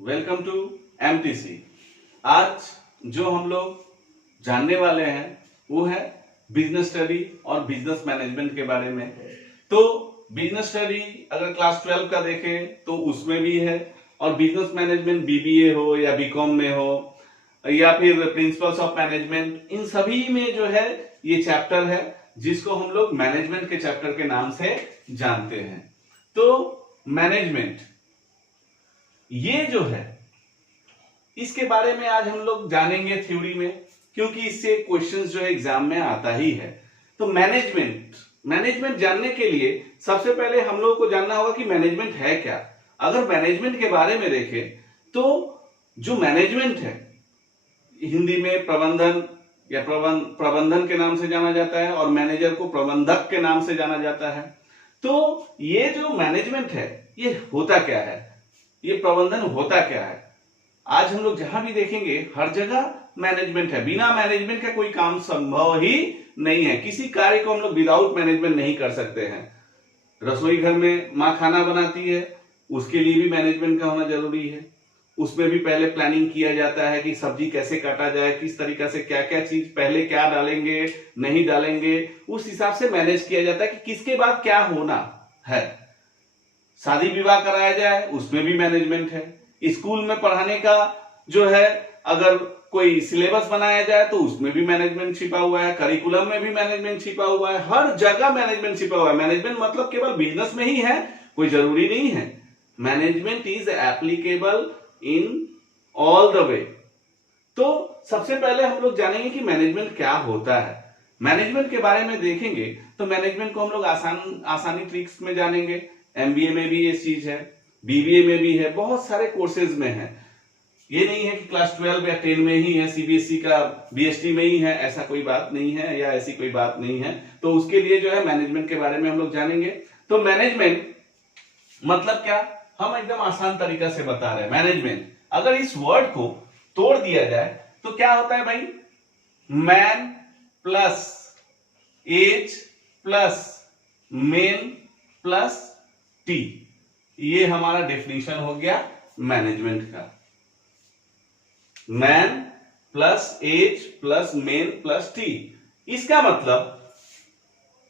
Welcome to MTC. आज जो हम लोग जानने वाले हैं वो है बिजनेस स्टडी और बिजनेस मैनेजमेंट के बारे में। तो बिजनेस स्टडी अगर क्लास 12 का देखें तो उसमें भी है, और बिजनेस मैनेजमेंट बीबीए हो या बीकॉम में हो या फिर प्रिंसिपल्स ऑफ मैनेजमेंट, इन सभी में जो है ये चैप्टर है जिसको हम लोग मैनेजमेंट के चैप्टर के नाम से जानते हैं। तो मैनेजमेंट ये जो है इसके बारे में आज हम लोग जानेंगे थ्योरी में, क्योंकि इससे क्वेश्चंस जो है एग्जाम में आता ही है। तो मैनेजमेंट जानने के लिए सबसे पहले हम लोग को जानना होगा कि मैनेजमेंट है क्या। अगर मैनेजमेंट के बारे में देखें तो जो मैनेजमेंट है हिंदी में प्रबंधन या प्रबंधन के नाम से जाना जाता है, और मैनेजर को प्रबंधक के नाम से जाना जाता है। तो ये जो मैनेजमेंट है ये होता क्या है, ये प्रबंधन होता क्या है। आज हम लोग जहां भी देखेंगे हर जगह मैनेजमेंट है। बिना मैनेजमेंट का कोई काम संभव ही नहीं है। किसी कार्य को हम लोग विदाउट मैनेजमेंट नहीं कर सकते हैं। रसोई घर में माँ खाना बनाती है, उसके लिए भी मैनेजमेंट का होना जरूरी है। उसमें भी पहले प्लानिंग किया जाता है कि सब्जी कैसे काटा जाए, किस तरीका से क्या क्या चीज पहले क्या डालेंगे नहीं डालेंगे, उस हिसाब से मैनेज किया जाता है कि किसके बाद क्या होना है। शादी विवाह कराया जाए उसमें भी मैनेजमेंट है। स्कूल में पढ़ाने का जो है अगर कोई सिलेबस बनाया जाए तो उसमें भी मैनेजमेंट छिपा हुआ है। करिकुलम में भी मैनेजमेंट छिपा हुआ है। हर जगह मैनेजमेंट छिपा हुआ है। मैनेजमेंट मतलब केवल बिजनेस में ही है कोई जरूरी नहीं है। Management is applicable in all the way. तो सबसे पहले हम लोग जानेंगे कि मैनेजमेंट क्या होता है। मैनेजमेंट के बारे में देखेंगे तो मैनेजमेंट को हम लोग आसानी ट्रिक्स में जानेंगे। एमबीए में भी ये चीज है, बीबीए में भी है, बहुत सारे कोर्सेज में है। ये नहीं है कि क्लास 12 या 10 में ही है, सीबीएसई का बीएसटी में ही है, ऐसा कोई बात नहीं है, या ऐसी कोई बात नहीं है। तो उसके लिए जो है मैनेजमेंट के बारे में हम लोग जानेंगे। तो मैनेजमेंट मतलब क्या, हम एकदम आसान तरीका से बता रहे हैं। मैनेजमेंट अगर इस वर्ड को तोड़ दिया जाए तो क्या होता है भाई, man plus age plus men plus T, ये हमारा डेफिनेशन हो गया मैनेजमेंट का। Man plus age plus men plus T. इसका मतलब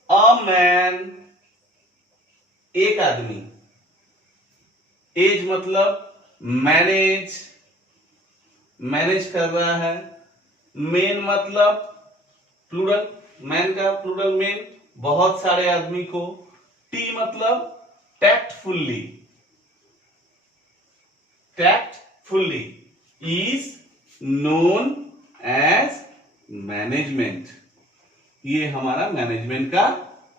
अ मैन एक आदमी, एज मतलब मैनेज कर रहा है, मेन मतलब प्लूरल, मैन का प्लूरल मेन, बहुत सारे आदमी को, टी मतलब टैक्टफुल्ली इज नोन एज मैनेजमेंट। ये हमारा मैनेजमेंट का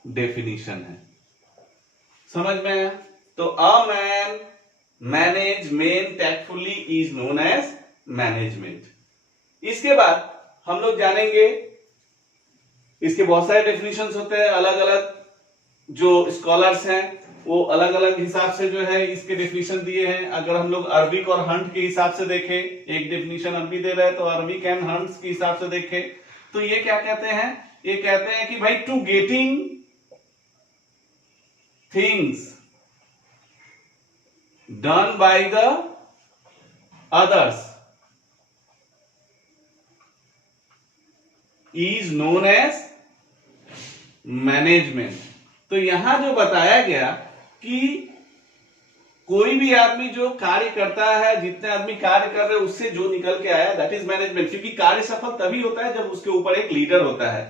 डेफिनेशन है। समझ में आया? तो a man manage men tactfully is known as management. इसके बाद हम लोग जानेंगे, इसके बहुत सारे डेफिनेशंस होते हैं। अलग अलग जो स्कॉलर्स हैं वो अलग अलग हिसाब से जो है इसके डेफिनेशन दिए हैं। अगर हम लोग अर्विक और हंट के हिसाब से देखें, एक डेफिनेशन अभी दे रहे हैं तो अर्विक एंड हंट के हिसाब से देखें तो ये क्या कहते हैं, ये कहते हैं कि भाई to getting things done by the others is known as management. तो यहां जो बताया गया कि कोई भी आदमी जो कार्य करता है, जितने आदमी कार्य कर रहे हैं उससे जो निकल के आया दैट इज मैनेजमेंट। क्योंकि कार्य सफल तभी होता है जब उसके ऊपर एक लीडर होता है।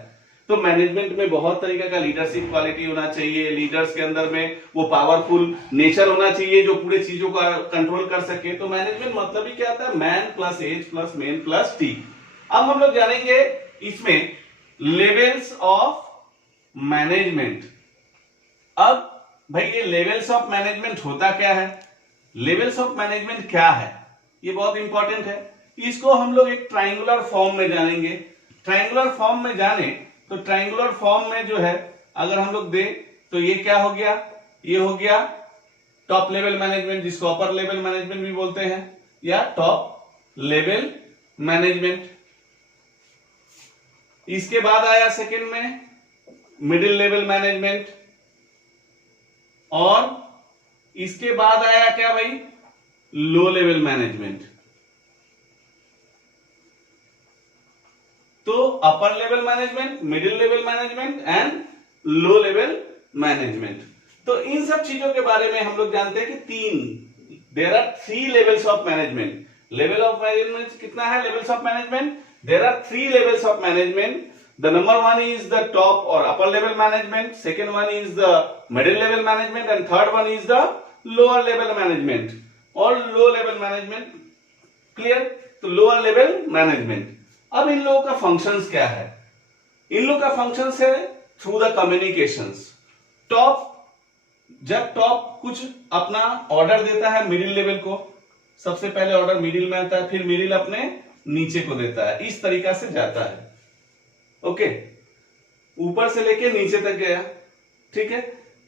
तो मैनेजमेंट में बहुत तरीके का लीडरशिप क्वालिटी होना चाहिए। लीडर्स के अंदर में वो पावरफुल नेचर होना चाहिए जो पूरे चीजों का कंट्रोल कर सके। तो मैनेजमेंट मतलब ही क्या होता है, man plus age plus men plus T. अब हम लोग जानेंगे इसमें लेवल्स ऑफ मैनेजमेंट। अब भाई ये लेवल्स ऑफ मैनेजमेंट होता क्या है, लेवल्स ऑफ मैनेजमेंट क्या है, ये बहुत इंपॉर्टेंट है। इसको हम लोग एक ट्रायंगुलर फॉर्म में जानेंगे। ट्रायंगुलर फॉर्म में जाने तो ट्रायंगुलर फॉर्म में जो है अगर हम लोग दें तो ये क्या हो गया, ये हो गया टॉप लेवल मैनेजमेंट, जिसको अपर लेवल मैनेजमेंट भी बोलते हैं, या टॉप लेवल मैनेजमेंट। इसके बाद आया सेकंड में मिडिल लेवल मैनेजमेंट, और इसके बाद आया क्या भाई, लो लेवल मैनेजमेंट। तो upper level management, middle level management and low level management. तो इन सब चीजों के बारे में हम लोग जानते हैं कि there are 3 levels of management. Level of management कितना है? Levels of management, there are 3 levels of management. The number one is the top or upper level management, second one is the middle level management, and third one is the lower level management or low level management. Clear? तो lower level management। अब इन लोगों का functions क्या है? इन लोगों का functions है through the communications. Top, जब टॉप कुछ अपना ऑर्डर देता है मिडिल लेवल को, सबसे पहले ऑर्डर मिडिल में आता है, फिर मिडिल अपने नीचे को देता है, इस तरीका से जाता है। ओके, ऊपर से लेके नीचे तक गया, ठीक है।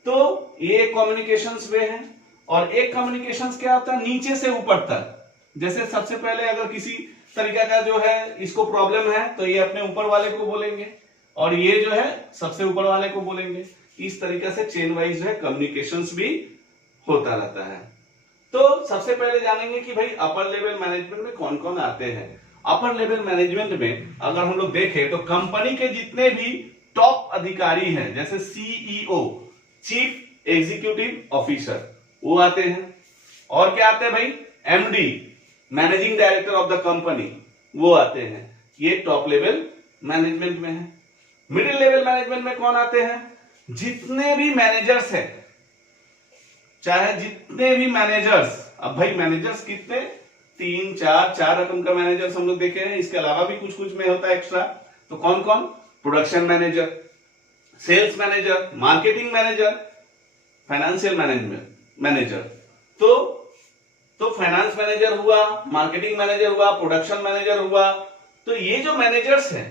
तो ये कम्युनिकेशंस वे है। और एक कम्युनिकेशंस क्या होता है? नीचे से ऊपर तक। जैसे सबसे पहले अगर किसी तरीका का जो है इसको प्रॉब्लम है तो ये अपने ऊपर वाले को बोलेंगे और ये जो है सबसे ऊपर वाले को बोलेंगे। इस तरीके से चेन वाइज जो है कम्युनिकेशंस भी होता रहता है। तो सबसे पहले जानेंगे कि भाई अपर लेवल मैनेजमेंट में कौन कौन आते हैं। अपर लेवल मैनेजमेंट में अगर हम लोग देखें तो कंपनी के जितने भी टॉप अधिकारी हैं, जैसे सीईओ, चीफ एग्जीक्यूटिव ऑफिसर, वो आते हैं। और क्या आते हैं भाई? MD, managing director of the company, वो आते हैं। ये टॉप लेवल मैनेजमेंट में है। मिडिल लेवल मैनेजमेंट में कौन आते हैं? जितने भी मैनेजर्स हैं, चाहे जितने भी मैनेजर्स, अब भाई मैनेजर्स कितने? 3, 4 रकम का मैनेजर्स हम लोग देखे हैं। इसके अलावा भी कुछ कुछ में होता है एक्स्ट्रा। तो कौन कौन? Production manager, sales manager, marketing manager, financial manager. तो फाइनेंस मैनेजर हुआ, मार्केटिंग मैनेजर हुआ, प्रोडक्शन मैनेजर हुआ। तो ये जो मैनेजर्स हैं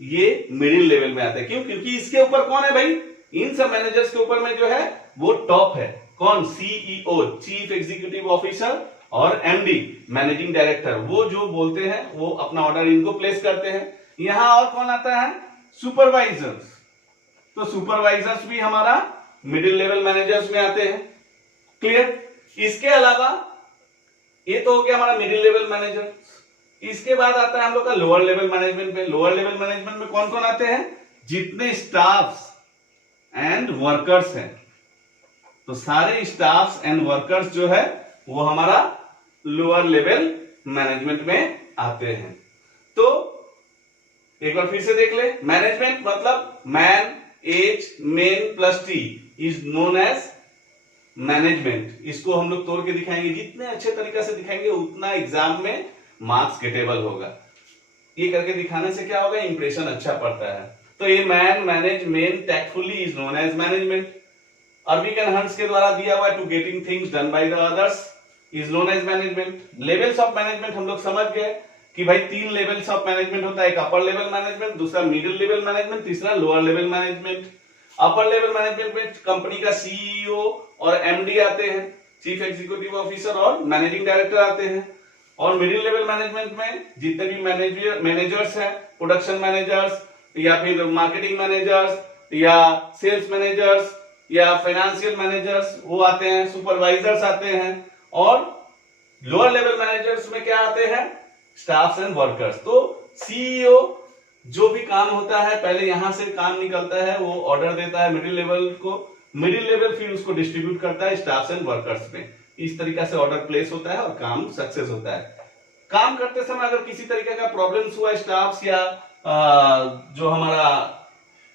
ये मिडिल लेवल में आते हैं। क्यों? क्योंकि इसके ऊपर कौन है भाई? इन सब मैनेजर्स के ऊपर में जो है वो टॉप है। कौन? सीईओ, चीफ एग्जीक्यूटिव ऑफिसर, और एमडी, मैनेजिंग डायरेक्टर। वो जो बोलते हैं वो अपना ऑर्डर इनको प्लेस करते हैं। यहां और कौन आता है? सुपरवाइजर्स। तो सुपरवाइजर्स भी हमारा मिडिल लेवल मैनेजर्स में आते हैं। क्लियर? इसके अलावा ये तो हो गया हमारा मिडिल लेवल मैनेजर। इसके बाद आता है हम लोग का लोअर लेवल मैनेजमेंट में। लोअर लेवल मैनेजमेंट में कौन कौन आते हैं? जितने स्टाफ्स एंड वर्कर्स हैं। तो सारे स्टाफ्स एंड वर्कर्स जो है वो हमारा लोअर लेवल मैनेजमेंट में आते हैं। तो एक बार फिर से देख ले। मैनेजमेंट मतलब man, age, men plus T is known as management. इसको हम लोग तोड़ के दिखाएंगे। जितने अच्छे तरीके से दिखाएंगे उतना एग्जाम में मार्क्स गेटेबल होगा। ये करके दिखाने से क्या होगा? इंप्रेशन अच्छा पड़ता है। तो ये man, manage, men tactfully is known as management. Urwick and Hunts के द्वारा दिया हुआ to getting things done by the others is known as management. Levels of management हम लोग समझ गए कि भाई 3 लेवल्स ऑफ मैनेजमेंट होता है। एक अपर लेवल मैनेजमेंट, दूसरा मिडिल लेवल मैनेजमेंट, तीसरा लोअर लेवल मैनेजमेंट। अपर लेवल मैनेजमेंट में कंपनी का सीईओ और एमडी आते हैं, चीफ एग्जीक्यूटिव ऑफिसर और मैनेजिंग डायरेक्टर आते हैं। और मिडिल लेवल मैनेजमेंट में जितने भी मैनेजर्स हैं, प्रोडक्शन मैनेजर्स या फिर मार्केटिंग मैनेजर्स या सेल्स मैनेजर्स या फाइनेंशियल मैनेजर्स, वो आते हैं। सुपरवाइजर्स आते हैं। और लोअर लेवल मैनेजर्स में क्या आते हैं? Staffs and workers. तो सीईओ जो भी काम होता है पहले यहां से काम निकलता है, वो ऑर्डर देता है मिडिल लेवल को, मिडिल लेवल फिर उसको डिस्ट्रीब्यूट करता है स्टाफ्स एंड वर्कर्स में। इस तरीके से ऑर्डर प्लेस होता है और काम सक्सेस होता है। काम करते समय अगर किसी तरीके का प्रॉब्लम्स हुआ, स्टाफ्स या जो हमारा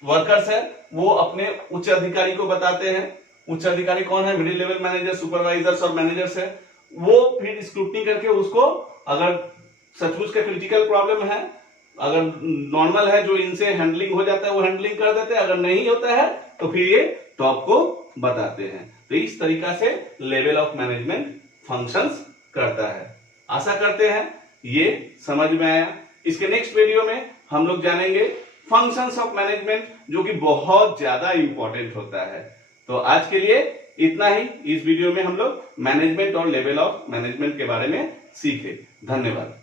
वर्कर्स है वो अपने उच्च अधिकारी को बताते हैं। उच्च अधिकारी कौन है? मिडिल लेवल मैनेजर, सुपरवाइजर्स और मैनेजर्स है। वो फिर स्क्रूटनी करके उसको, अगर सचमुच का क्रिटिकल प्रॉब्लम है, अगर नॉर्मल है जो इनसे हैंडलिंग हो जाता है वो हैंडलिंग कर देते हैं, अगर नहीं होता है तो फिर ये टॉप को बताते हैं। तो इस तरीका से लेवल ऑफ मैनेजमेंट फंक्शंस करता है। आशा करते हैं ये समझ में आया। इसके नेक्स्ट वीडियो में हम लोग जानेंगे फंक्शंस ऑफ मैनेजमेंट, जो कि बहुत ज्यादा इंपॉर्टेंट होता है। तो आज के लिए इतना ही। इस वीडियो में हम लोग मैनेजमेंट और लेवल ऑफ मैनेजमेंट के बारे में सीखे। धन्यवाद।